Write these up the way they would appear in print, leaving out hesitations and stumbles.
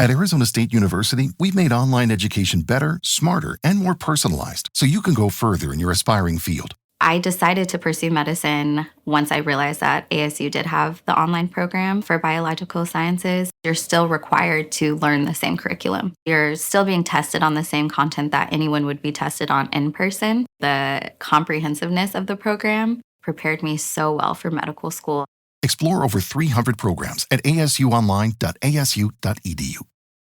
At Arizona State University, we've made online education better, smarter, and more personalized so you can go further in your aspiring field. I decided to pursue medicine once I realized that ASU did have the online program for biological sciences. You're still required to learn the same curriculum. You're still being tested on the same content that anyone would be tested on in person. The comprehensiveness of the program prepared me so well for medical school. Explore over 300 programs at asuonline.asu.edu.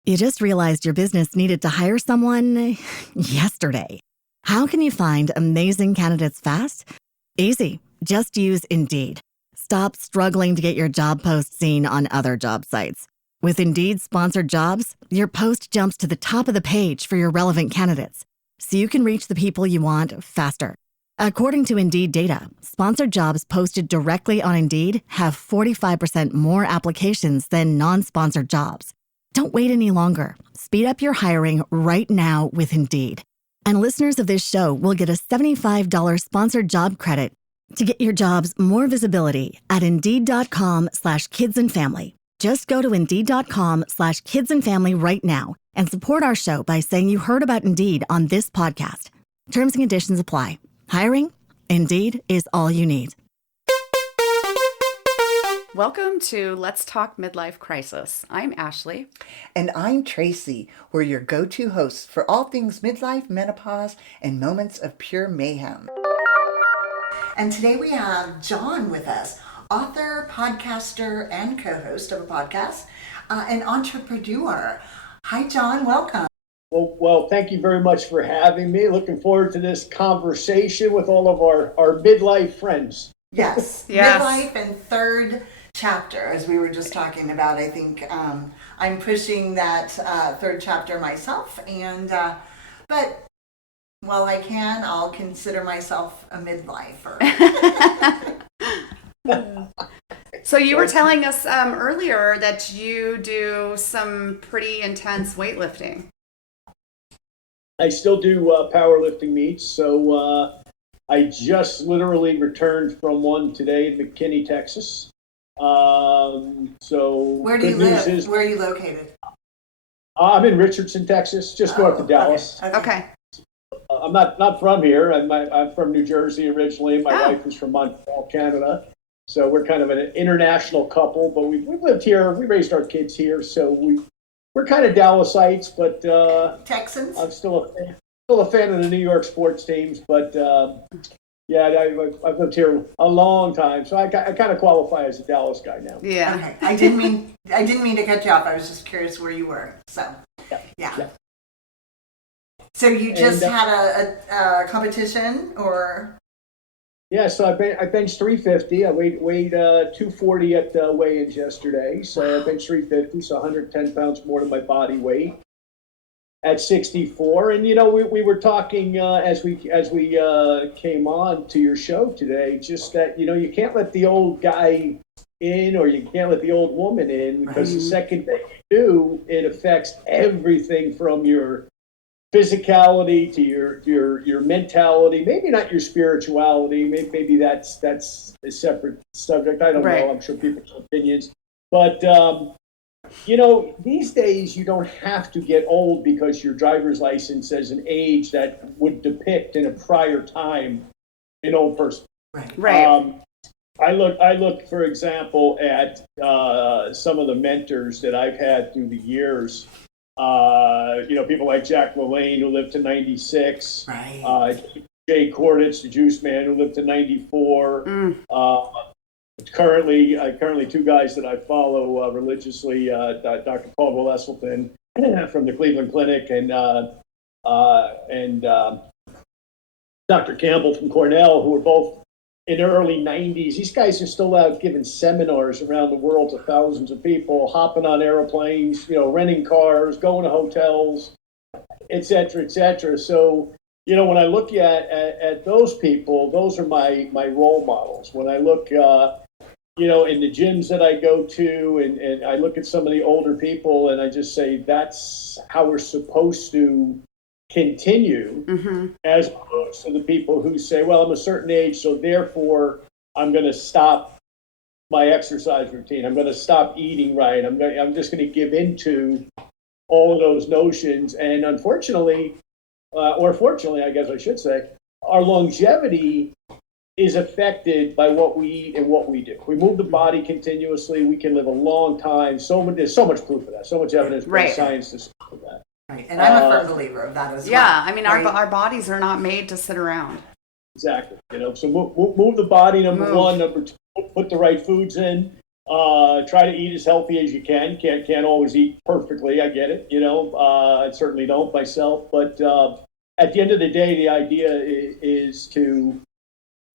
You just realized your business needed to hire someone yesterday. How can you find amazing candidates fast? Easy. Just use Indeed. Stop struggling to get your job post seen on other job sites. With Indeed sponsored jobs, your post jumps to the top of the page for your relevant candidates, so you can reach the people you want faster. According to Indeed data, sponsored jobs posted directly on Indeed have 45% more applications than non-sponsored jobs. Don't wait any longer. Speed up your hiring right now with Indeed. And listeners of this show will get a $75 sponsored job credit to get your jobs more visibility at Indeed.com/kidsandfamily. Just go to Indeed.com/kidsandfamily right now and support our show by saying you heard about Indeed on this podcast. Terms and conditions apply. Hiring? Indeed is all you need. Welcome to Let's Talk Midlife Crisis. I'm Ashley. And I'm Tracy. We're your go-to hosts for all things midlife, menopause, and moments of pure mayhem. And today we have John with us, author, podcaster, and co-host of a podcast, and entrepreneur. Hi, John. Welcome. Well, thank you very much for having me. Looking forward to this conversation with all of our midlife friends. Yes. Midlife and third chapter, as we were just talking about. I think I'm pushing that third chapter myself, and but while I can, I'll consider myself a midlifer. So you were telling us earlier that you do some pretty intense weightlifting. I still do powerlifting meets, so I just literally returned from one today in McKinney, Texas. So where do you live? Where are you located? I'm in Richardson, Texas, just north of Dallas. Okay. I'm not from here. I'm from New Jersey originally. My wife is from Montreal, Canada. So we're kind of an international couple, but we've lived here. We raised our kids here, so we're kind of Dallasites, but Texans. I'm still a fan of the New York sports teams, but I've lived here a long time, so I kind of qualify as a Dallas guy now. Yeah. Okay. I didn't mean to cut you off. I was just curious where you were. So yeah. So you just had a competition, or? Yeah, so I benched 350. I weighed 240 at weigh-ins yesterday. So I benched 350, so 110 pounds more than my body weight at 64. And we were talking as we came on to your show today, just that you can't let the old guy in, or you can't let the old woman in, because the second that you do, it affects everything from your physicality to your mentality, maybe not your spirituality. Maybe that's a separate subject. I don't know. I'm sure people have opinions, but these days you don't have to get old because your driver's license says an age that would depict in a prior time an old person. Right. I look, for example, at some of the mentors that I've had through the years. People like Jack LaLanne, who lived to 96. Right. Jay Corditz, the Juice Man, who lived to 94. Currently, two guys that I follow religiously: Dr. Caldwell Esselstyn from the Cleveland Clinic, and Dr. Campbell from Cornell, who are both in the early 90s. These guys are still out giving seminars around the world to thousands of people, hopping on airplanes, renting cars, going to hotels, et cetera, et cetera. So, when I look at those people, those are my role models. When I look, in the gyms that I go to, and I look at some of the older people, and I just say, that's how we're supposed to continue, as opposed to the people who say, well, I'm a certain age, so therefore I'm going to stop my exercise routine. I'm going to stop eating right. I'm just going to give into all of those notions. And unfortunately, or fortunately, I guess I should say, our longevity is affected by what we eat and what we do. If we move the body continuously, we can live a long time. There's so much proof of that, so much evidence by science to support that. Right, and I'm a firm believer of that as well. Yeah, I mean, our bodies are not made to sit around. Exactly. So move the body, number one. Number two, put the right foods in. Try to eat as healthy as you can. Can't always eat perfectly. I get it. I certainly don't myself. But at the end of the day, the idea is to,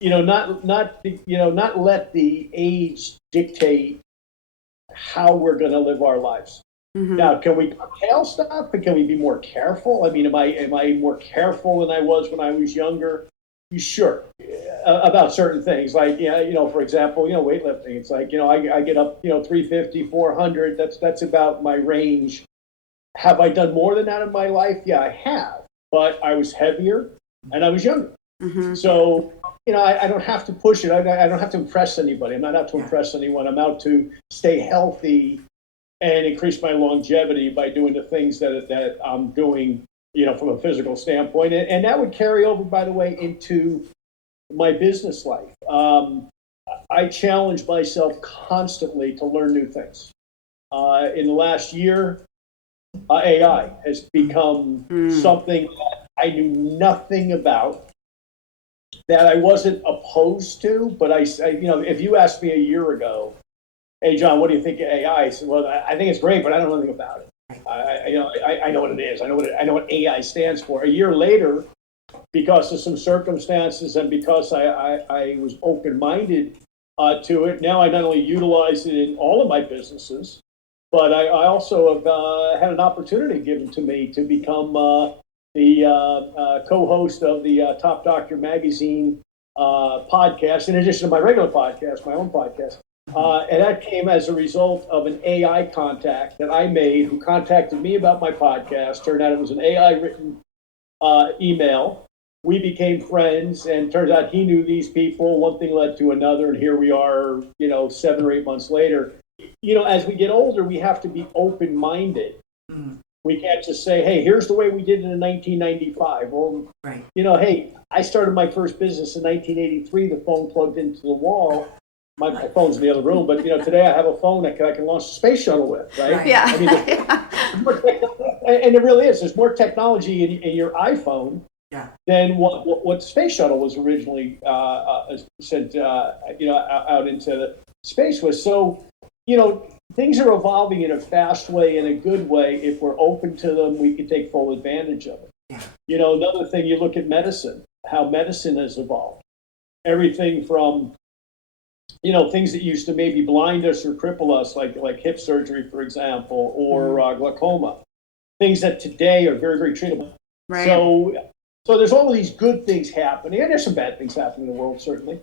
not let the age dictate how we're going to live our lives. Mm-hmm. Now, can we curtail stuff? But can we be more careful? I mean, am I more careful than I was when I was younger? Sure, about certain things, like for example, weightlifting. It's like I get up 350, 400. That's about my range. Have I done more than that in my life? Yeah, I have, but I was heavier and I was younger. Mm-hmm. So I don't have to push it. I don't have to impress anybody. I'm not out to impress anyone. I'm out to stay healthy and increase my longevity by doing the things that I'm doing, from a physical standpoint. And that would carry over, by the way, into my business life. I challenge myself constantly to learn new things. In the last year, AI has become something that I knew nothing about, that I wasn't opposed to, but if you asked me a year ago, hey, John, what do you think of AI? I said, well, I think it's great, but I don't know anything about it. I know what it is. I know what AI stands for. A year later, because of some circumstances and because I was open-minded to it, now I not only utilize it in all of my businesses, but I also have had an opportunity given to me to become the co-host of the Top Doctor Magazine podcast, in addition to my regular podcast, my own podcast. And that came as a result of an AI contact that I made, who contacted me about my podcast. Turned out it was an AI written email. We became friends, and turns out he knew these people. One thing led to another, and here we are, 7 or 8 months later. As we get older, we have to be open-minded. We can't just say, hey, here's the way we did it in 1995. Well, hey, I started my first business in 1983. The phone plugged into the wall. My phone's in the other room, but today I have a phone that I can launch a space shuttle with, right? Yeah. I mean, and it really is. There's more technology in your iPhone than what the space shuttle was originally sent, out into space with. So, things are evolving in a fast way, in a good way. If we're open to them, we can take full advantage of it. Yeah. Another thing, you look at medicine, how medicine has evolved. Everything from things that used to maybe blind us or cripple us, like hip surgery, for example, or glaucoma, things that today are very, very treatable. Right. So there's all of these good things happening, and there's some bad things happening in the world, certainly.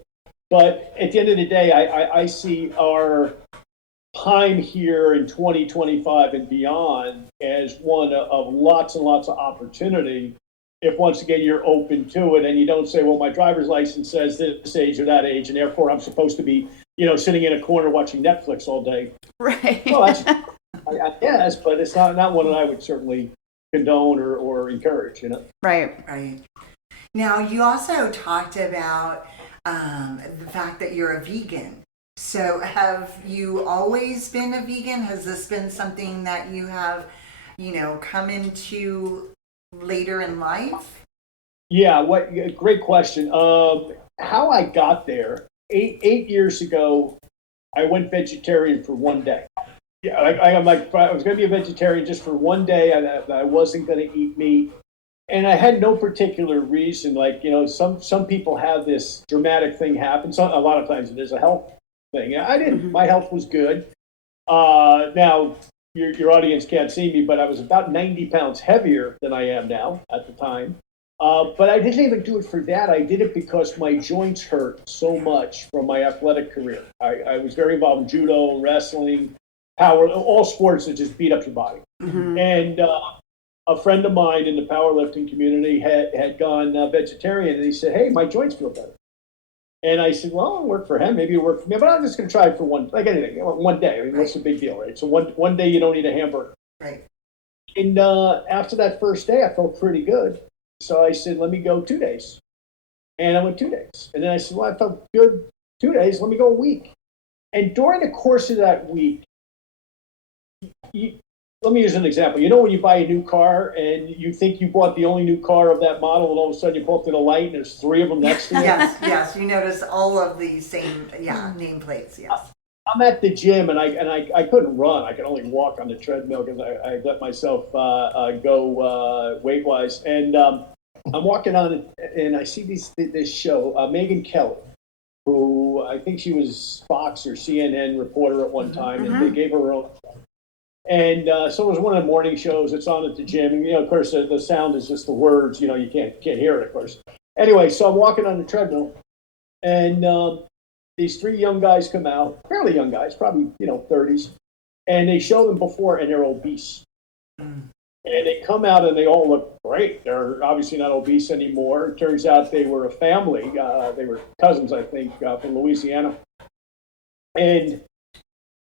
But at the end of the day, I see our time here in 2025 and beyond as one of lots and lots of opportunity. If once again you're open to it, and you don't say, well, my driver's license says this age or that age, and therefore I'm supposed to be, sitting in a corner watching Netflix all day. Right. Well, I guess, but it's not one that I would certainly condone or encourage. Right. Now, you also talked about the fact that you're a vegan. So have you always been a vegan? Has this been something that you have, come into later in life? Yeah, great question. How I got there, eight years ago, I went vegetarian for one day. Yeah, I was going to be a vegetarian just for one day. I wasn't going to eat meat, and I had no particular reason. Some people have this dramatic thing happen. A lot of times it is a health thing. I didn't. Mm-hmm. My health was good. Now, your audience can't see me, but I was about 90 pounds heavier than I am now at the time. But I didn't even do it for that. I did it because my joints hurt so much from my athletic career. I was very involved in judo, wrestling, power, all sports that just beat up your body. Mm-hmm. And a friend of mine in the powerlifting community had gone vegetarian, and he said, hey, my joints feel better. And I said, well, it'll work for him. Maybe it'll work for me. But I'm just going to try it for one day. I mean, what's the big deal, right? So one day you don't eat a hamburger. Right. And after that first day, I felt pretty good. So I said, let me go 2 days. And I went 2 days. And then I said, well, I felt good 2 days. Let me go a week. And during the course of that week, let me use an example. You know when you buy a new car and you think you bought the only new car of that model, and all of a sudden you pull up to the light and there's 3 of them next to you? Yes. You notice all of the same, nameplates, yes. I'm at the gym and I couldn't run. I could only walk on the treadmill because I let myself go weight-wise. And I'm walking on and I see this show, Megyn Kelly, who I think she was Fox or CNN reporter at one time, and they gave her her own show. And so it was one of the morning shows. It's on at the gym. And, of course, the sound is just the words. You can't hear it, of course. Anyway, so I'm walking on the treadmill, and these 3 young guys come out, fairly young guys, probably, 30s, and they show them before, and they're obese. And they come out, and they all look great. They're obviously not obese anymore. It turns out they were a family. They were cousins, I think, from Louisiana. And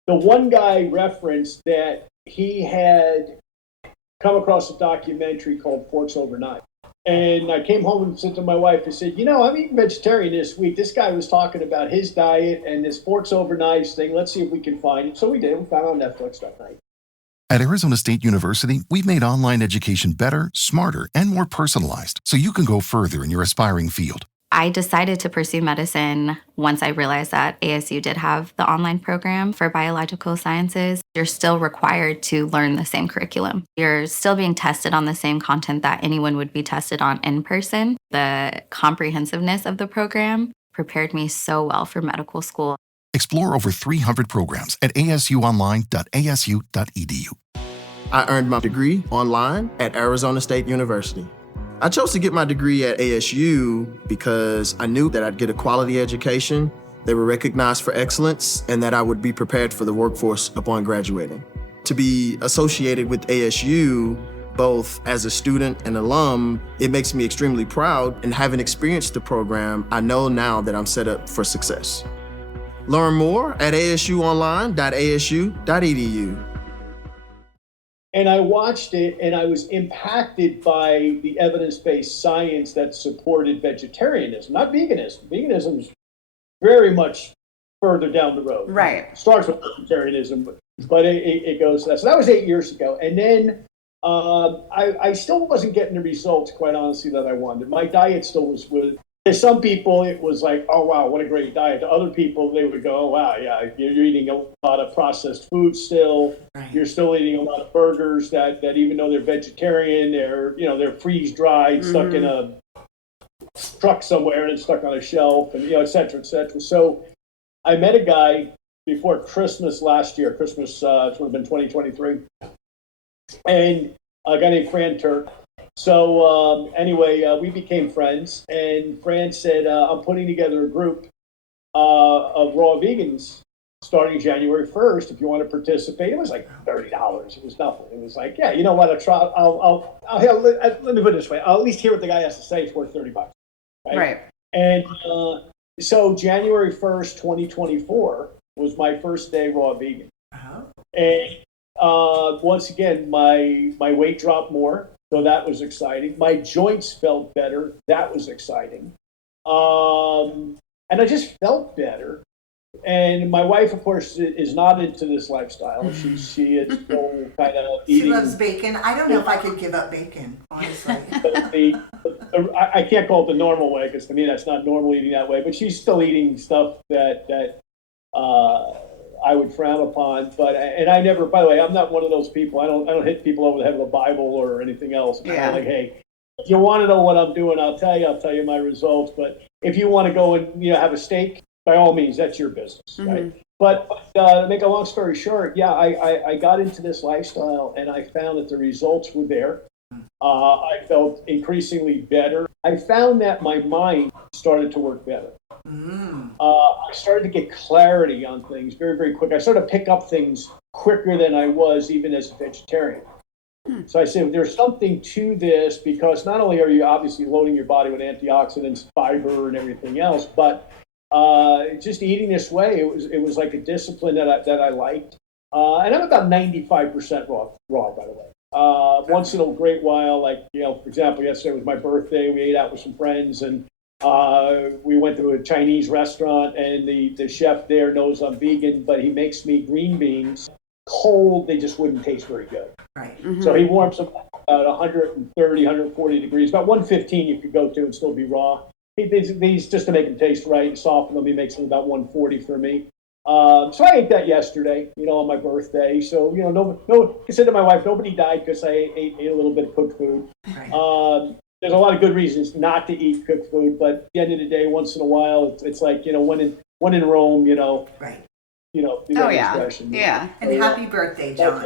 the one guy referenced that he had come across a documentary called Forks Over Knives. And I came home and said to my wife, I said, I'm eating vegetarian this week. This guy was talking about his diet and this Forks Over Knives thing. Let's see if we can find it. So we did. We found it on Netflix that night. At Arizona State University, we've made online education better, smarter, and more personalized so you can go further in your aspiring field. I decided to pursue medicine once I realized that ASU did have the online program for biological sciences. You're still required to learn the same curriculum. You're still being tested on the same content that anyone would be tested on in person. The comprehensiveness of the program prepared me so well for medical school. Explore over 300 programs at asuonline.asu.edu. I earned my degree online at Arizona State University. I chose to get my degree at ASU because I knew that I'd get a quality education, they were recognized for excellence, and that I would be prepared for the workforce upon graduating. To be associated with ASU, both as a student and alum, it makes me extremely proud, and having experienced the program, I know now that I'm set up for success. Learn more at asuonline.asu.edu. And I watched it, and I was impacted by the evidence-based science that supported vegetarianism, not veganism. Veganism is very much further down the road. Right. It starts with vegetarianism, but it goes to that. So that was 8 years ago. And then I still wasn't getting the results, quite honestly, that I wanted. My diet still was to some people, it was like, oh, wow, what a great diet. To other people, they would go, oh, wow, yeah, you're eating a lot of processed food still. Right. You're still eating a lot of burgers that even though they're vegetarian, they're freeze-dried, stuck in a truck somewhere and stuck on a shelf, and, et cetera, et cetera. So I met a guy before Christmas last year. Christmas, it would have been 2023. And a guy named Fran Turk. So anyway, we became friends, and Fran said, I'm putting together a group of raw vegans starting January 1st. If you want to participate, it was like $30. It was nothing. It was like, yeah, you know what? Let me put it this way. I'll at least hear what the guy has to say. It's worth $30. Right. And so January 1st, 2024 was my first day raw vegan. Uh-huh. And once again, my weight dropped more. So that was exciting. My joints felt better. That was exciting. And I just felt better. And my wife, of course, is not into this lifestyle. She is still kind of eating. She loves bacon. I don't know if I could give up bacon, honestly. I can't call it the normal way, because to me that's not normal eating that way. But she's still eating stuff that I would frown upon. And I never, by the way, I'm not one of those people. I don't hit people over the head with a Bible or anything else. It's kind of like, hey, if you want to know what I'm doing, I'll tell you my results. But if you want to go and have a steak, by all means, that's your business, right? But to make a long story short, yeah, I got into this lifestyle, and I found that the results were there. I felt increasingly better. I found that my mind started to work better. I started to get clarity on things very, very quick. I started to pick up things quicker than I was even as a vegetarian. So I said, there's something to this, because not only are you obviously loading your body with antioxidants, fiber, and everything else, but just eating this way, it was like a discipline that I liked. And I'm about 95% raw, by the way. Once in a great while, like, for example, yesterday was my birthday. We ate out with some friends, and we went to a Chinese restaurant, and the chef there knows I'm vegan, but he makes me green beans cold. They just wouldn't taste very good. Right. Mm-hmm. So he warms them about 130, 140 degrees, about 115 you could go to and still be raw. He's just to make them taste right, soften them. He makes them about 140 for me. So I ate that yesterday, on my birthday. So, I said to my wife, nobody died because I ate a little bit of cooked food. Right. There's a lot of good reasons not to eat cooked food, but at the end of the day, once in a while, it's like, when in Rome, Right. The yeah. expression. Yeah. And happy birthday, John.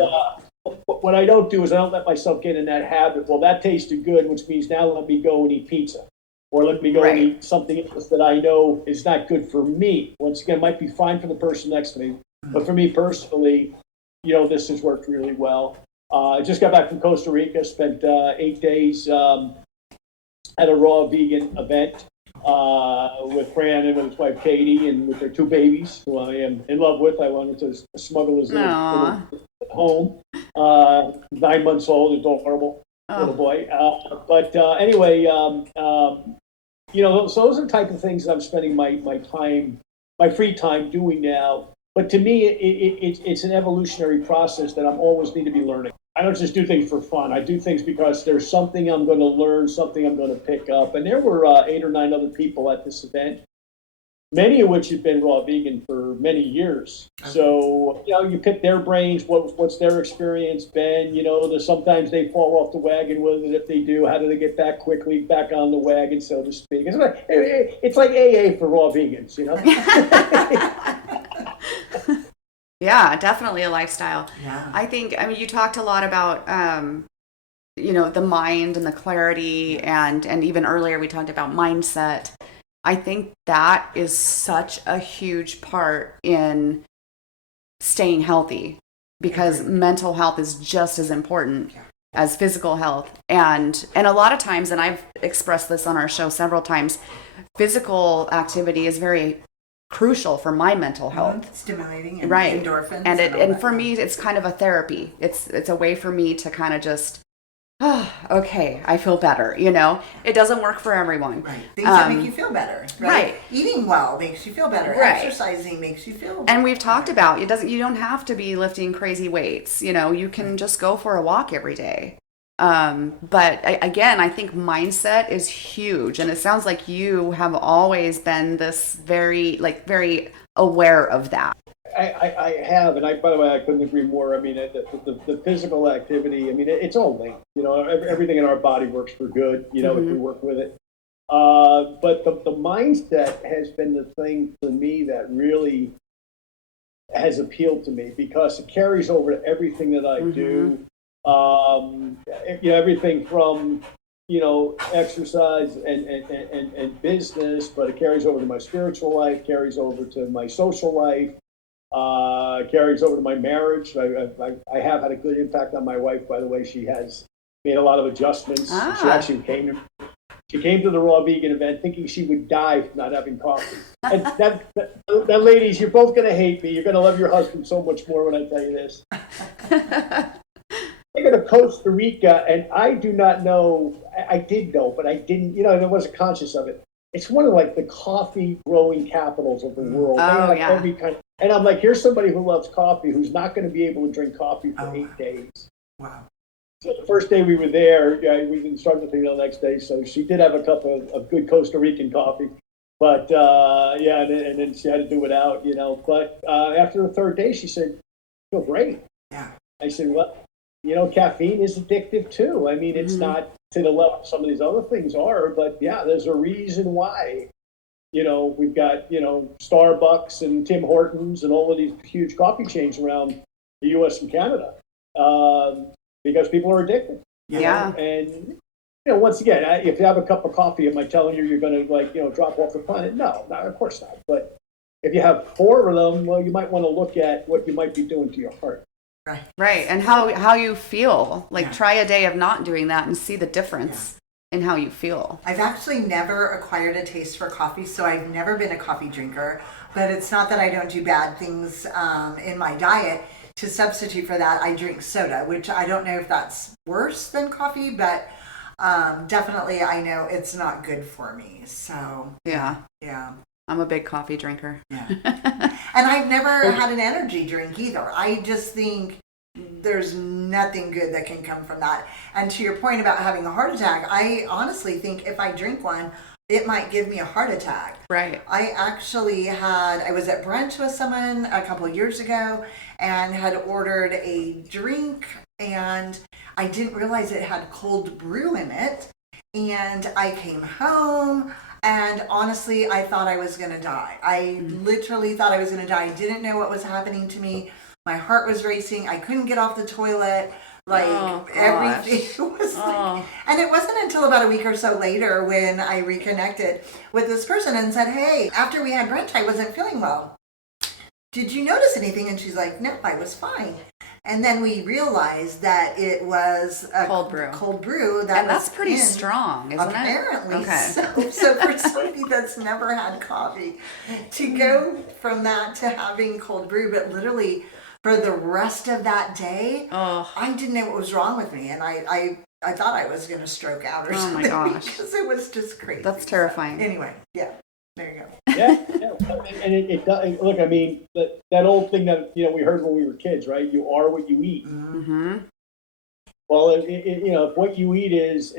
But what I don't do is I don't let myself get in that habit. Well, that tasted good, which means now let me go and eat pizza. Or let me go and eat something else that I know is not good for me. Once again, might be fine for the person next to me. But for me personally, this has worked really well. I just got back from Costa Rica, spent 8 days at a raw vegan event with Fran and with his wife Katie and with their 2 babies, who I am in love with. I wanted to smuggle his little home. 9 months old, adorable little boy. Anyway, so those are the type of things that I'm spending my free time doing now. But to me, it's an evolutionary process that I'm always need to be learning. I don't just do things for fun. I do things because there's something I'm going to learn, something I'm going to pick up. And there were 8 or 9 other people at this event, many of which have been raw vegan for many years. So, you pick their brains, what's their experience been, sometimes they fall off the wagon with it. If they do, how do they get back on the wagon, so to speak? It's like AA for raw vegans, Yeah, definitely a lifestyle. Yeah. I think, you talked a lot about, the mind and the clarity, and even earlier we talked about mindset. I think that is such a huge part in staying healthy, because mental health is just as important as physical health. And a lot of times, and I've expressed this on our show several times, physical activity is very crucial for my mental health. Stimulating and right. endorphins. And for me, it's kind of a therapy. It's a way for me to kind of just, okay, I feel better. It doesn't work for everyone. Right. Things that make you feel better. Right. Eating well makes you feel better. Right. Exercising makes you feel better. And we've talked about, you don't have to be lifting crazy weights. You can just go for a walk every day. But again, I think mindset is huge. And it sounds like you have always been this very aware of that. I have, and by the way, I couldn't agree more. The physical activity, it's all linked. Everything in our body works for good, if we work with it. But the mindset has been the thing for me that really has appealed to me, because it carries over to everything that I do. Everything from exercise and business, but it carries over to my spiritual life, carries over to my social life, carries over to my marriage. I have had a good impact on my wife, by the way. She has made a lot of adjustments. She actually came to the raw vegan event thinking she would die from not having coffee. And that ladies, you're both going to hate me. You're going to love your husband so much more when I tell you this. I go to Costa Rica, and I do not know. I did know, but I didn't. I wasn't conscious of it. It's one of the coffee growing capitals of the world. Oh, yeah. Every kind. And I'm like, here's somebody who loves coffee who's not going to be able to drink coffee for 8 days. Wow. So the first day we were there, we didn't start the next day. So she did have a cup of good Costa Rican coffee, but and then she had to do it out, But after the 3rd day, she said, "I feel great." Yeah. I said, "Well, caffeine is addictive too. It's not to the level some of these other things are, but there's a reason why. We've got, Starbucks and Tim Hortons and all of these huge coffee chains around the U.S. and Canada, because people are addicted. Yeah. And, once again, if you have a cup of coffee, am I telling you're going to, drop off the planet? No, of course not. But if you have 4 of them, well, you might want to look at what you might be doing to your heart. Right. And how you feel. Try a day of not doing that and see the difference in how you feel. I've actually never acquired a taste for coffee, so I've never been a coffee drinker. But it's not that I don't do bad things in my diet. to substitute for that, I drink soda, which I don't know if that's worse than coffee, but definitely I know it's not good for me. So Yeah. yeah. I'm a big coffee drinker. Yeah. And I've never had an energy drink either. I just think there's nothing good that can come from that. And to your point about having a heart attack, I honestly think if I drink one, it might give me a heart attack. Right. I was at brunch with someone a couple of years ago and had ordered a drink, and I didn't realize it had cold brew in it. And I came home, and honestly, I thought I was going to die. I literally thought I was going to die. I didn't know what was happening to me. My heart was racing. I couldn't get off the toilet. Everything was like, and it wasn't until about a week or so later when I reconnected with this person and said, hey, after we had brunch, I wasn't feeling well. Did you notice anything? And she's like, no, I was fine. And then we realized that it was a cold brew. And that's pretty strong, isn't it? Apparently. Okay. So for somebody that's never had coffee, to go from that to having cold brew, but literally for the rest of that day, I didn't know what was wrong with me. And I thought I was going to stroke out or something. Oh my gosh. Because it was just crazy. That's terrifying. So, anyway, yeah. There you go. Yeah. And it does. Look, I mean, that old thing that we heard when we were kids, right? You are what you eat. Mm-hmm. Well, if what you eat is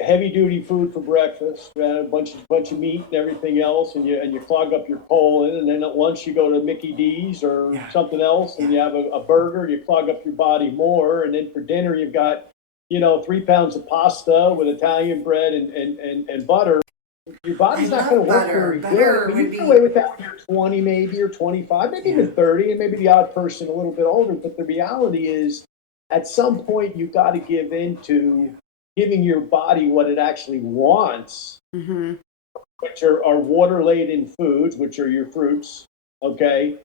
heavy duty food for breakfast, a bunch of meat and everything else, and you clog up your colon, and then at lunch you go to Mickey D's or something else, and you have a burger, you clog up your body more, and then for dinner you've got 3 pounds of pasta with Italian bread and butter. Your body's not going to work very good. You get away with that when you're 20 maybe, or 25, maybe even 30, and maybe the odd person a little bit older. But the reality is, at some point, you've got to give in to giving your body what it actually wants, which are water-laden foods, which are your fruits, okay?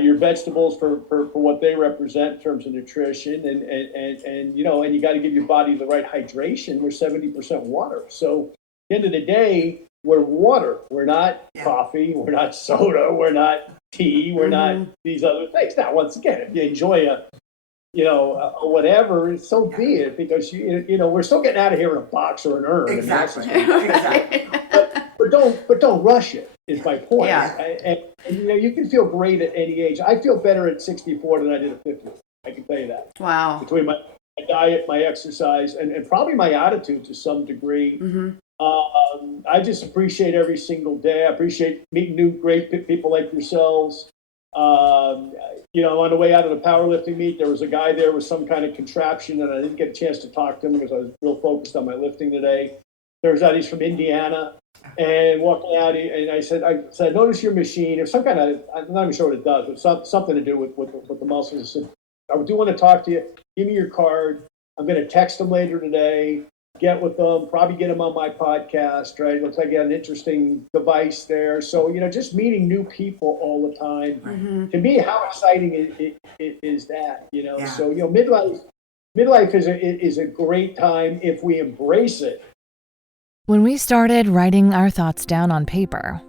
Your vegetables for what they represent in terms of nutrition, and you got to give your body the right hydration. We're 70% water. So at the end of the day, we're water. We're not coffee. We're not soda. We're not tea. We're not these other things. Now, once again, if you enjoy whatever, so be it, because we're still getting out of here in a box or an urn. Exactly. But don't rush it, is my point. Yeah. And you can feel great at any age. I feel better at 64 than I did at 50. I can tell you that. Wow. Between my diet, my exercise, and probably my attitude to some degree. I just appreciate every single day. I appreciate meeting new great people like yourselves. On the way out of the powerlifting meet, there was a guy there with some kind of contraption, and I didn't get a chance to talk to him because I was real focused on my lifting today. Turns out he's from Indiana, and walking out, and I said, notice your machine, or some kind of, I'm not even sure what it does, but something to do with the muscles. I said, I do want to talk to you. Give me your card. I'm going to text him later today. Get with them, probably get them on my podcast, right? Looks like I got an interesting device there. So, just meeting new people all the time. To me, how exciting is that, Yeah. So, midlife is a great time if we embrace it. When we started writing our thoughts down on paper,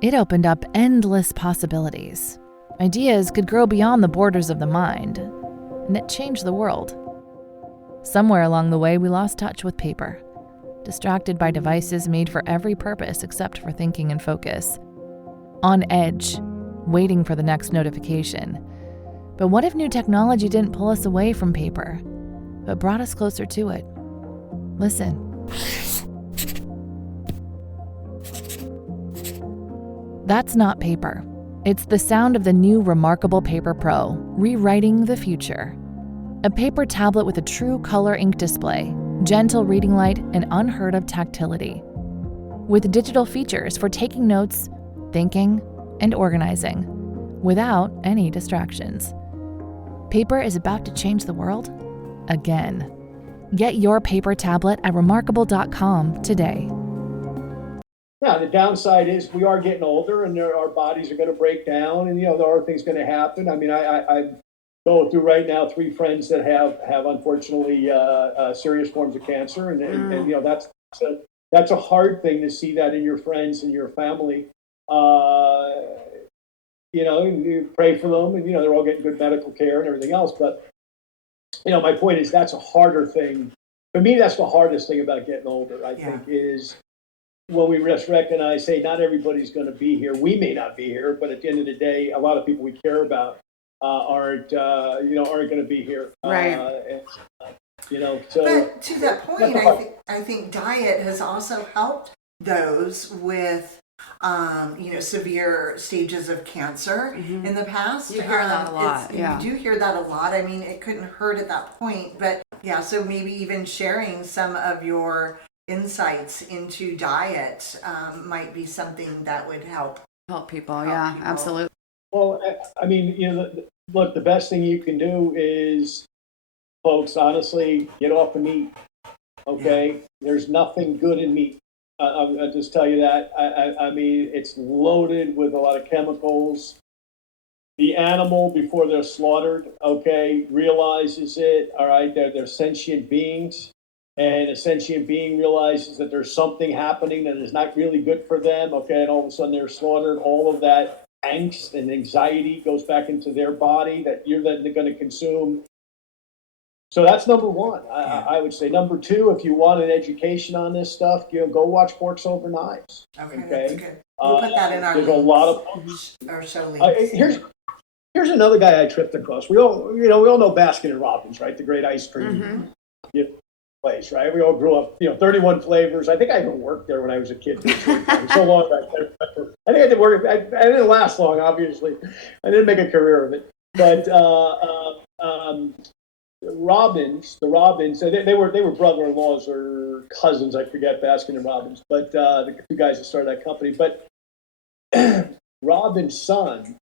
it opened up endless possibilities. Ideas could grow beyond the borders of the mind, and it changed the world. Somewhere along the way, we lost touch with paper, distracted by devices made for every purpose except for thinking and focus. On edge, waiting for the next notification. But what if new technology didn't pull us away from paper, but brought us closer to it? Listen. That's not paper. It's the sound of the new Remarkable Paper Pro, rewriting the future. A paper tablet with a true color ink display, gentle reading light, and unheard of tactility. With digital features for taking notes, thinking, and organizing, without any distractions. Paper is about to change the world again. Get your paper tablet at remarkable.com today. Now, the downside is we are getting older, and our bodies are going to break down, and there are things going to happen. I mean, I'm going through right now 3 friends that have unfortunately serious forms of cancer, and that's a hard thing to see that in your friends and your family. you pray for them, and they're all getting good medical care and everything else. But my point is that's a harder thing for me. That's the hardest thing about getting older. I think is when we just recognize, hey, not everybody's going to be here. We may not be here, but at the end of the day, a lot of people we care about aren't going to be here. Right. So. But to that point, I think diet has also helped those with, severe stages of cancer in the past. You hear that a lot. You do hear that a lot. I mean, it couldn't hurt at that point, but so maybe even sharing some of your insights into diet might be something that would help people. Absolutely. Well, I mean, look, the best thing you can do is, folks, honestly, get off the meat. Okay, there's nothing good in meat. I'll just tell you that. I mean, it's loaded with a lot of chemicals. The animal, before they're slaughtered, realizes it. All right, they're sentient beings. And a sentient being realizes that there's something happening that is not really good for them, and all of a sudden they're slaughtered. All of that angst and anxiety goes back into their body that you're then going to consume. So that's number one. I would say number two, if you want an education on this stuff, go watch Forks Over Knives. Okay, that's good. We'll put that in our there's links, a lot of our show links. Here's another guy I tripped across. We all know Baskin & Robbins, right? The great ice cream place, right? We all grew up, 31 flavors. I think I even worked there when I was a kid. So long back there. I think I did work. I didn't last long, obviously. I didn't make a career of it. But the Robbins, they were brother-in-laws or cousins. I forget Baskin & Robbins, but the two guys that started that company. But Robbins' son,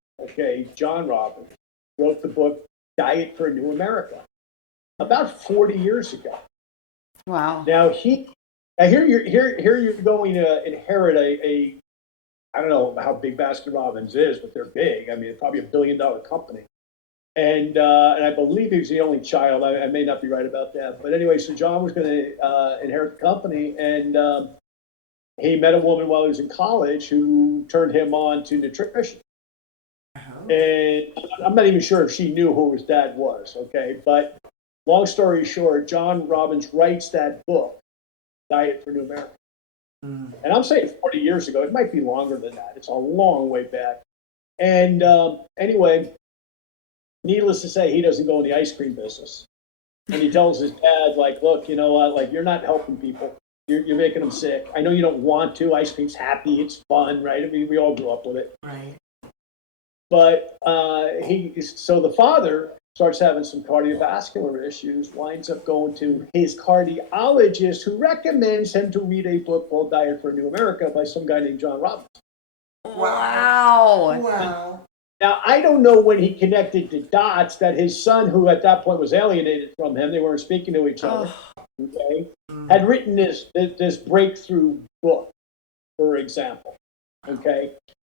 John Robbins, wrote the book Diet for a New America about 40 years ago. Wow. Now here you're going to inherit a I don't know how big Baskin Robbins is, but they're big. I mean, it's probably $1 billion company. And I believe he was the only child. I may not be right about that. But anyway, so John was going to inherit the company, and he met a woman while he was in college who turned him on to nutrition. And I'm not even sure if she knew who his dad was, But long story short, John Robbins writes that book, Diet for New America. And I'm saying 40 years ago. It might be longer than that. It's a long way back. And anyway, needless to say, he doesn't go in the ice cream business. And he tells his dad, look, you know what, you're not helping people. You're making them sick. I know you don't want to. Ice cream's happy. It's fun, right? I mean, we all grew up with it. Right. But so the father starts having some cardiovascular issues, winds up going to his cardiologist, who recommends him to read a book called Diet for a New America by some guy named John Robbins. Wow. Now, I don't know when he connected the dots that his son, who at that point was alienated from him, they weren't speaking to each other, had written this breakthrough book, for example.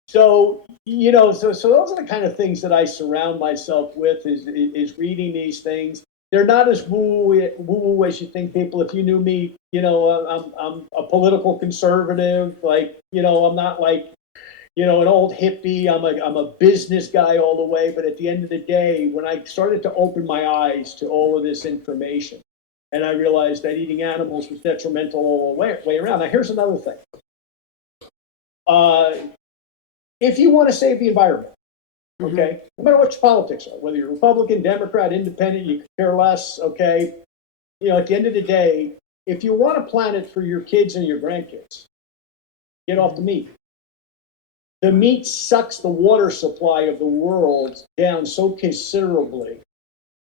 So, so those are the kind of things that I surround myself with is reading these things. They're not as woo-woo as you think, people. If you knew me, I'm a political conservative. I'm not an old hippie. I'm a business guy all the way. But at the end of the day, when I started to open my eyes to all of this information, and I realized that eating animals was detrimental all the way around. Now, here's another thing. If you want to save the environment, no matter what your politics are, whether you're Republican, Democrat, Independent, you could care less, at the end of the day, if you want a planet for your kids and your grandkids, get off the meat. The meat sucks the water supply of the world down so considerably,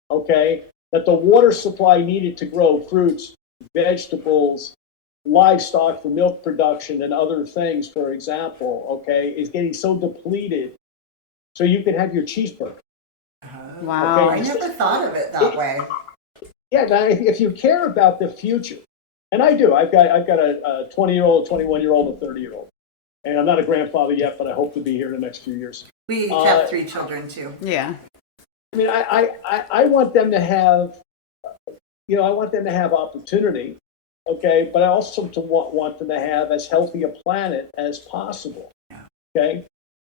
that the water supply needed to grow fruits, vegetables, livestock for milk production and other things, for example, is getting so depleted so you can have your cheeseburger. Wow. I never thought of it that way. Yeah, now if you care about the future, and I do, I've got a 20-year-old, a 21-year-old, and a 30-year-old. And I'm not a grandfather yet, but I hope to be here in the next few years. We have 3 children too. Yeah. I mean, I want them to have, opportunity, but I also want them to have as healthy a planet as possible,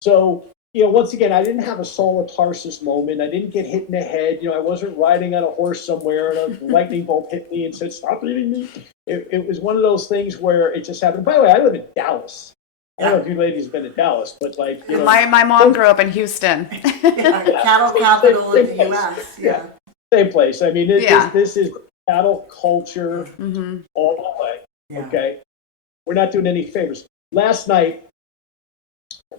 So once again, I didn't have a solar plexus moment. I didn't get hit in the head. I wasn't riding on a horse somewhere and a lightning bolt hit me and said, "Stop eating me." It was one of those things where it just happened. By the way, I live in Dallas. I don't know if you ladies have been to Dallas, but my mom grew up in Houston. Cattle capital of the U.S. Yeah. Same place. I mean, this is cattle culture all the way. Yeah. Okay. We're not doing any favors. Last night,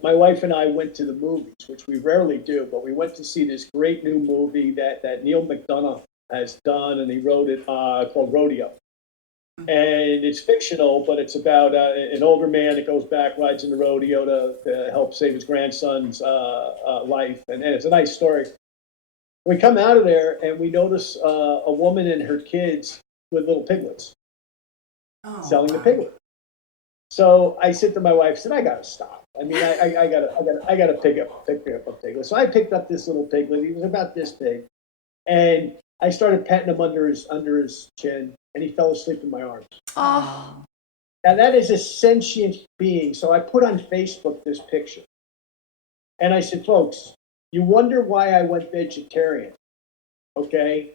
my wife and I went to the movies, which we rarely do, but we went to see this great new movie that Neil McDonough has done, and he wrote it called Rodeo. And it's fictional, but it's about an older man that goes back, rides in the rodeo to help save his grandson's life. And it's a nice story. We come out of there, and we notice a woman and her kids with little piglets selling the piglet. So I said to my wife, I said, I got to stop. I mean, I gotta pick up a piglet. So I picked up this little piglet. He was about this big, and I started petting him under his chin, and he fell asleep in my arms. Oh. Now that is a sentient being. So I put on Facebook this picture, and I said, folks, you wonder why I went vegetarian, okay?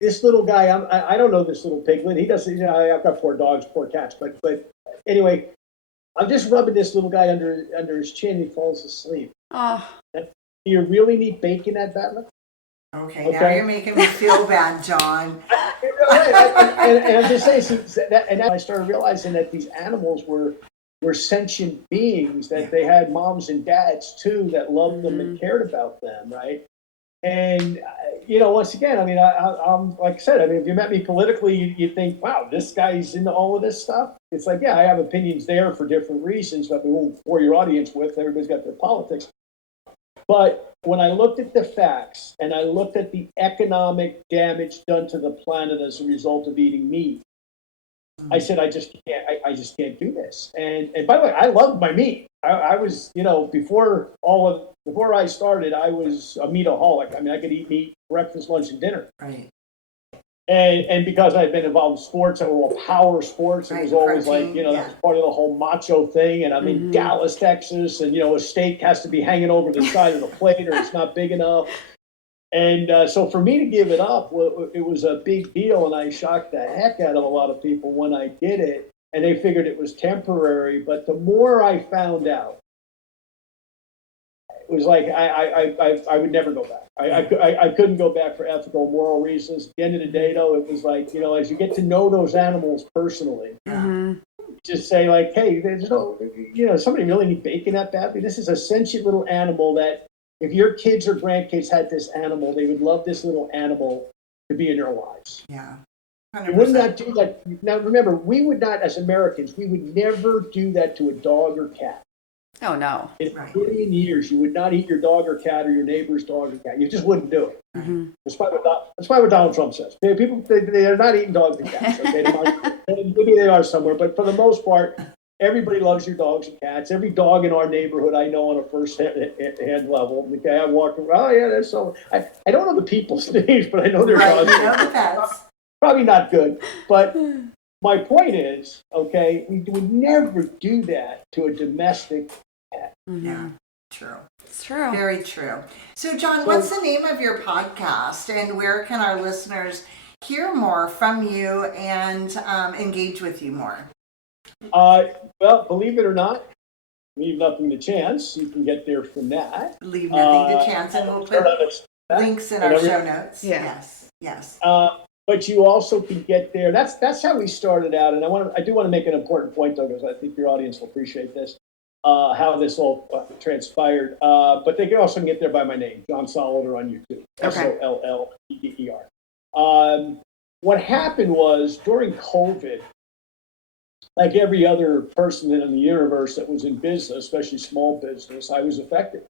This little guy, I don't know this little piglet. He doesn't. I've got 4 dogs, 4 cats, but anyway. I'm just rubbing this little guy under his chin. He falls asleep. Oh. Do you really need bacon that badly? Okay, now you're making me feel bad, John. and I'm just saying, and I started realizing that these animals were sentient beings, that they had moms and dads too that loved them and cared about them, right? And once again, I mean, I'm like I said, I mean, if you met me politically, you think, wow, this guy's into all of this stuff. It's like, yeah, I have opinions there for different reasons that we won't bore your audience with. Everybody's got their politics. But when I looked at the facts and I looked at the economic damage done to the planet as a result of eating meat, I said, I just can't do this. And by the way, I loved my meat. I was, before I started, I was a meataholic. I mean, I could eat meat breakfast, lunch, and dinner. Right. And because I've been involved in sports, and all power sports, it was always protein, that was part of the whole macho thing. And I'm in Dallas, Texas, and a steak has to be hanging over the side of the plate, or it's not big enough. And so for me to give it up, it was a big deal, and I shocked the heck out of a lot of people when I did it, and they figured it was temporary. But the more I found out, it was like I would never go back. I couldn't go back for ethical, moral reasons. At the end of the day, though, it was like, as you get to know those animals personally, just say like, hey, there's no, somebody really need bacon that badly? This is a sentient little animal that if your kids or grandkids had this animal, they would love this little animal to be in their lives. Yeah. You would not do that. Now, remember, we would not, as Americans, we would never do that to a dog or cat. Oh, no. In a million years, you would not eat your dog or cat or your neighbor's dog or cat. You just wouldn't do it. Despite what Donald Trump says. People, they're not eating dogs and cats. Okay? Maybe they are somewhere, but for the most part, everybody loves your dogs and cats. Every dog in our neighborhood I know on a first-hand level. Okay, I walk around, oh, yeah, there's so... I don't know the people's names, but I know their dogs. You know the pets. Probably not good, but my point is, okay, we would never do that to a domestic pet. Yeah, true. It's true. Very true. So, John, what's the name of your podcast, and where can our listeners hear more from you and engage with you more? Well, believe it or not, leave nothing to chance. You can get there from that. Leave nothing to chance, and we'll put links in our show notes. Yeah. Yes. But you also can get there. That's how we started out. And I do want to make an important point, though, because I think your audience will appreciate this, how this all transpired. But they can also get there by my name, John Solleder on YouTube. Okay. Solleder. What happened was during COVID, like every other person in the universe that was in business, especially small business, I was affected.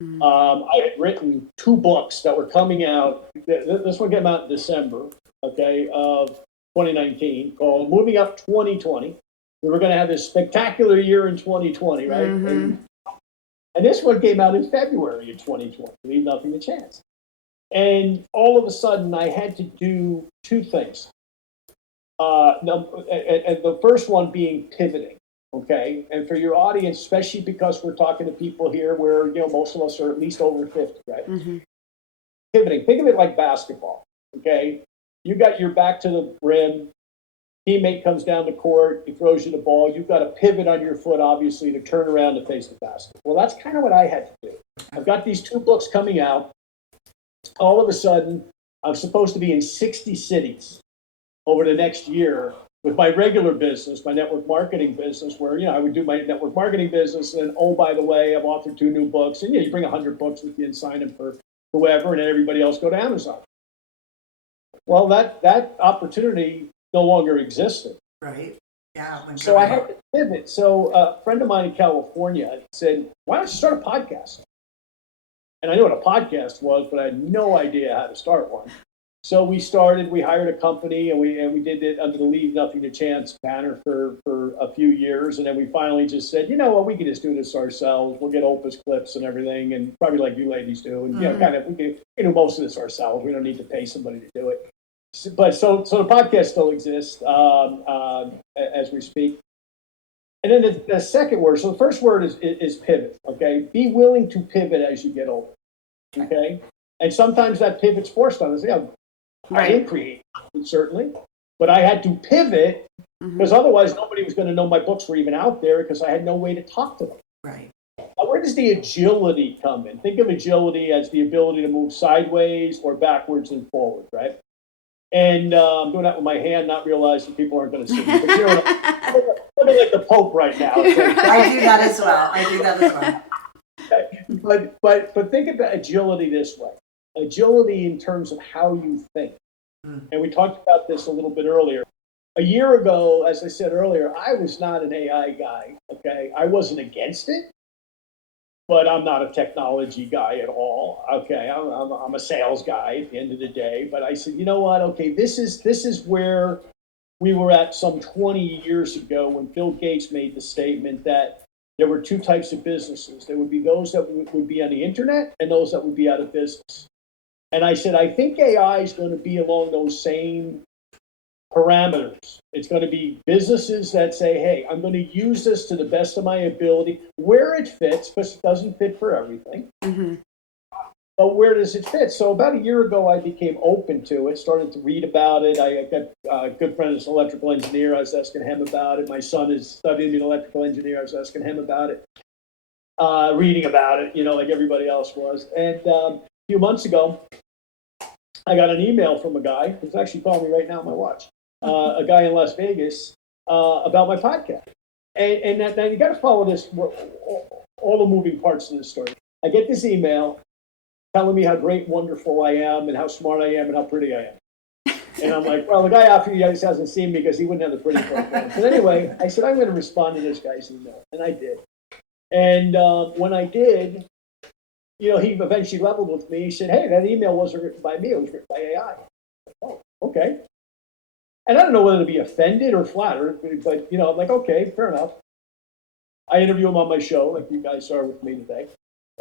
I had written 2 books that were coming out. This one came out in December, of 2019, called Moving Up 2020. We were going to have this spectacular year in 2020, right? And this one came out in February of 2020. Leave nothing to chance. And all of a sudden, I had to do 2 things. The first one being pivoting. Okay, and for your audience, especially because we're talking to people here where, most of us are at least over 50, right? Mm-hmm. Pivoting, think of it like basketball, okay? You got your back to the rim, teammate comes down the court, he throws you the ball, you've got to pivot on your foot, obviously, to turn around to face the basket. Well, that's kind of what I had to do. I've got these 2 books coming out. All of a sudden, I'm supposed to be in 60 cities over the next year with my regular business, my network marketing business, where, I would do my network marketing business. And, oh, by the way, I've authored 2 new books. And, you bring 100 books with you and sign them for whoever, and then everybody else go to Amazon. Well, that opportunity no longer existed. Right. Yeah. So I had to pivot. So a friend of mine in California said, why don't you start a podcast? And I knew what a podcast was, but I had no idea how to start one. So we hired a company, and we did it under the Leave Nothing to Chance banner for a few years. And then we finally just said, you know what, we can just do this ourselves. We'll get Opus clips and everything, and probably like you ladies do. And, we can do most of this ourselves. We don't need to pay somebody to do it. But so the podcast still exists as we speak. And then the second word, so the first word is pivot, okay? Be willing to pivot as you get older, okay? And sometimes that pivot's forced on us. I didn't create it, certainly, but I had to pivot because otherwise nobody was going to know my books were even out there because I had no way to talk to them. Right. Now, where does the agility come in? Think of agility as the ability to move sideways or backwards and forward, right? And I'm doing that with my hand, not realizing people aren't going to see me. But you're looking like the Pope right now. I do that as well. Okay. But think about agility this way. Agility in terms of how you think. And we talked about this a little bit earlier. A year ago, as I said earlier, I was not an AI guy, okay? I wasn't against it, but I'm not a technology guy at all, okay? I'm a sales guy at the end of the day. But I said, you know what? Okay, this is where we were at some 20 years ago when Bill Gates made the statement that there were 2 types of businesses. There would be those that would be on the internet and those that would be out of business. And I said, I think AI is going to be along those same parameters. It's going to be businesses that say, hey, I'm going to use this to the best of my ability, where it fits, because it doesn't fit for everything. Mm-hmm. But where does it fit? So about a year ago, I became open to it, started to read about it. I got a good friend who's an electrical engineer. I was asking him about it. My son is studying an electrical engineer. I was asking him about it, reading about it, like everybody else was. And a few months ago, I got an email from a guy who's actually calling me right now on my watch, a guy in Las Vegas, about my podcast. And now you got to follow this, all the moving parts of this story. I get this email telling me how great, wonderful I am and how smart I am and how pretty I am. And I'm like, well, the guy after you guys hasn't seen me because he wouldn't have the pretty program. But anyway, I said, I'm going to respond to this guy's email. And I did. And when I did, he eventually leveled with me. He said, hey, that email wasn't written by me. It was written by AI. Oh, okay. And I don't know whether to be offended or flattered, but, I'm like, okay, fair enough. I interview him on my show, like you guys are with me today.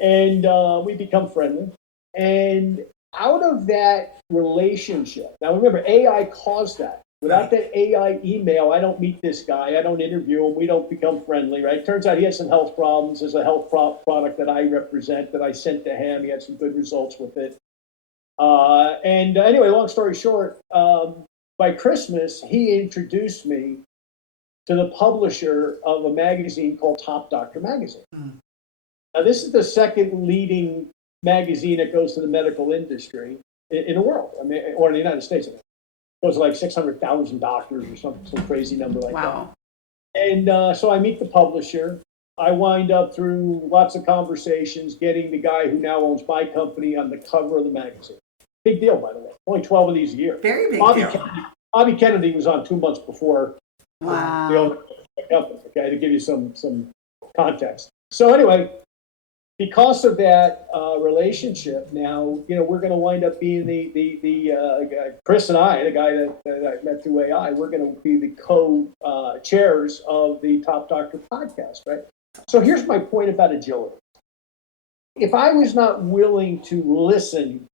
And we become friendly. And out of that relationship, now remember, AI caused that. Without that AI email, I don't meet this guy. I don't interview him. We don't become friendly, right? Turns out he had some health problems. There's a health product that I represent that I sent to him. He had some good results with it. And anyway, long story short, by Christmas, he introduced me to the publisher of a magazine called Top Doctor Magazine. Now, this is the second leading magazine that goes to the medical industry in the world, or in the United States. It goes to like 600,000 doctors or some crazy number like that. And so I meet the publisher. I wind up through lots of conversations getting the guy who now owns my company on the cover of the magazine. Big deal, by the way. Only 12 of these a year. Very big deal. Bobby Kennedy was on 2 months before the owner of the company, okay, to give you some context. So anyway, because of that relationship, now we're going to wind up being the Chris and I, the guy that I met through AI, we're going to be the co-chairs of the Top Doctor podcast, right? So here's my point about agility. If I was not willing to listen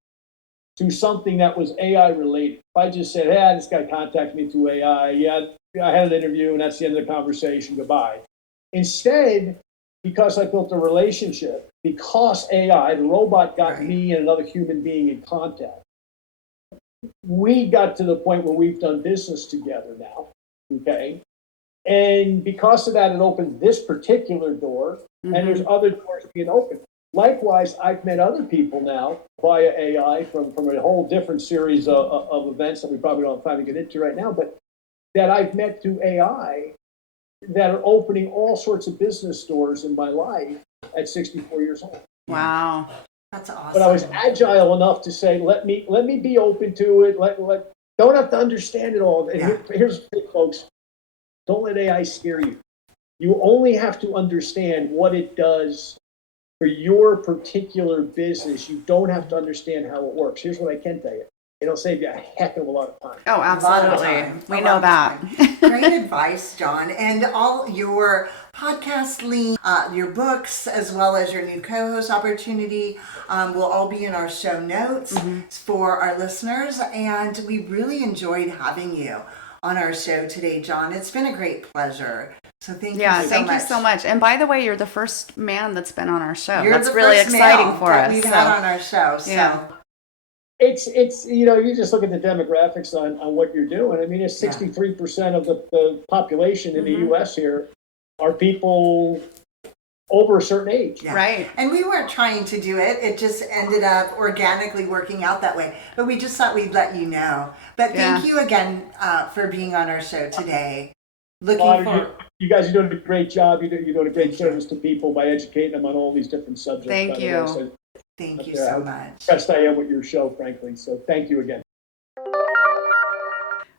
to something that was AI related, if I just said, hey, this guy contacted me through AI, yeah, I had an interview and that's the end of the conversation, goodbye. Instead, because I built a relationship, because AI, the robot, got me and another human being in contact, we got to the point where we've done business together now, okay? And because of that, it opened this particular door, and there's other doors being opened. Likewise, I've met other people now via AI from a whole different series of events that we probably don't have time to get into right now, but that I've met through AI that are opening all sorts of business doors in my life at 64 years old. Wow. That's awesome. But I was agile enough to say, let me be open to it. Don't have to understand it all. And here's the thing, folks. Don't let AI scare you. You only have to understand what it does for your particular business. You don't have to understand how it works. Here's what I can tell you. It'll save you a heck of a lot of time. Oh, absolutely. We know that. Great advice, John. And all your podcast links, your books, as well as your new co-host opportunity will all be in our show notes for our listeners. And we really enjoyed having you on our show today, John. It's been a great pleasure. So thank you so much. Thank you so much. And by the way, you're the first man that's been on our show. You're that's the really first exciting male for that us. We've had on our show. So. Yeah. It's you just look at the demographics on what you're doing. I mean, it's 63% of the population in the U.S. here are people over a certain age. Yeah. Right. And we weren't trying to do it. It just ended up organically working out that way. But we just thought we'd let you know. But thank you again for being on our show today. Looking for... You guys are doing a great job. You're doing a great service to people by educating them on all these different subjects. Thank you. So, thank you so much. Impressed I am with your show, frankly. So thank you again.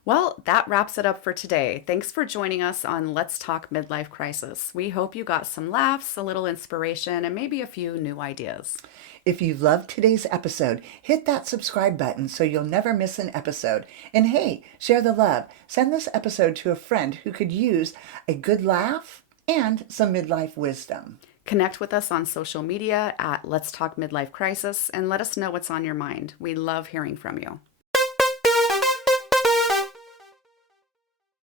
Well, that wraps it up for today. Thanks for joining us on Let's Talk Midlife Crisis. We hope you got some laughs, a little inspiration, and maybe a few new ideas. If you loved today's episode, hit that subscribe button so you'll never miss an episode. And hey, share the love. Send this episode to a friend who could use a good laugh and some midlife wisdom. Connect with us on social media at Let's Talk Midlife Crisis and let us know what's on your mind. We love hearing from you.